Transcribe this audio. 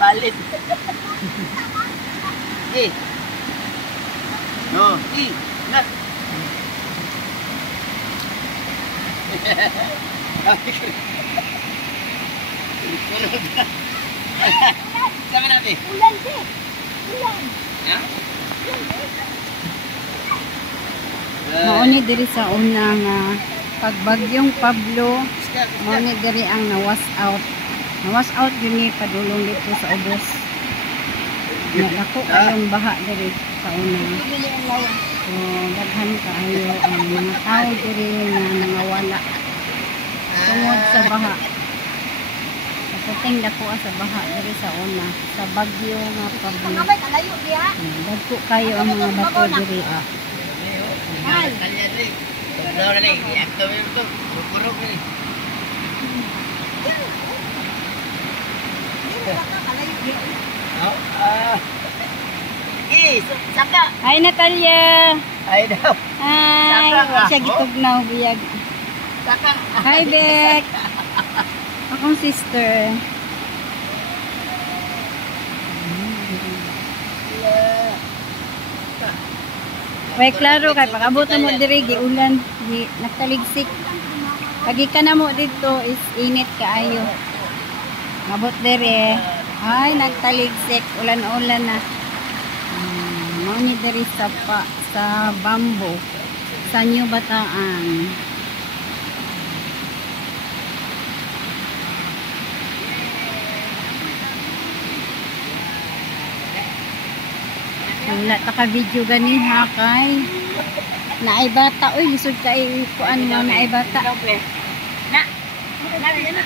Balit. Eh. No, nak. Sama natin. Ulan sih. Ulan. Ya? Mao ni diri sa unang pagbagyong Pablo, mao ni diri ang nawas out. Nawas out yun ni padulong dito sa ubos. Nako kayong baha diri sa una. So daghan kaayo ang mga tao diri nga nangawala tungod sa baha. Kating dako sa baha diri sa una sa bagyo nga Pablo. Dagko kayo ang mga bato diri Kalian ni. Betul ni. Yang tu betul. Buruk ni. Saka. Hi Natalia. Hai dah. Hi. Wa siya gitugnaw biyag. Saka. Hi Beck. Akong sister. Way klaro kay pag-abot na mo diri giulan, gi nagtaligsik. Pagi ka na mo dito is init kaayo. Mabot diri. Ay nagtaligsik, ulan-ulan na. Mao ni diri sa Bamboo sa New Bataan. Wala ta ka video gani ha kay naay bata oy lisod kay kuan mo naay bata Na. Na.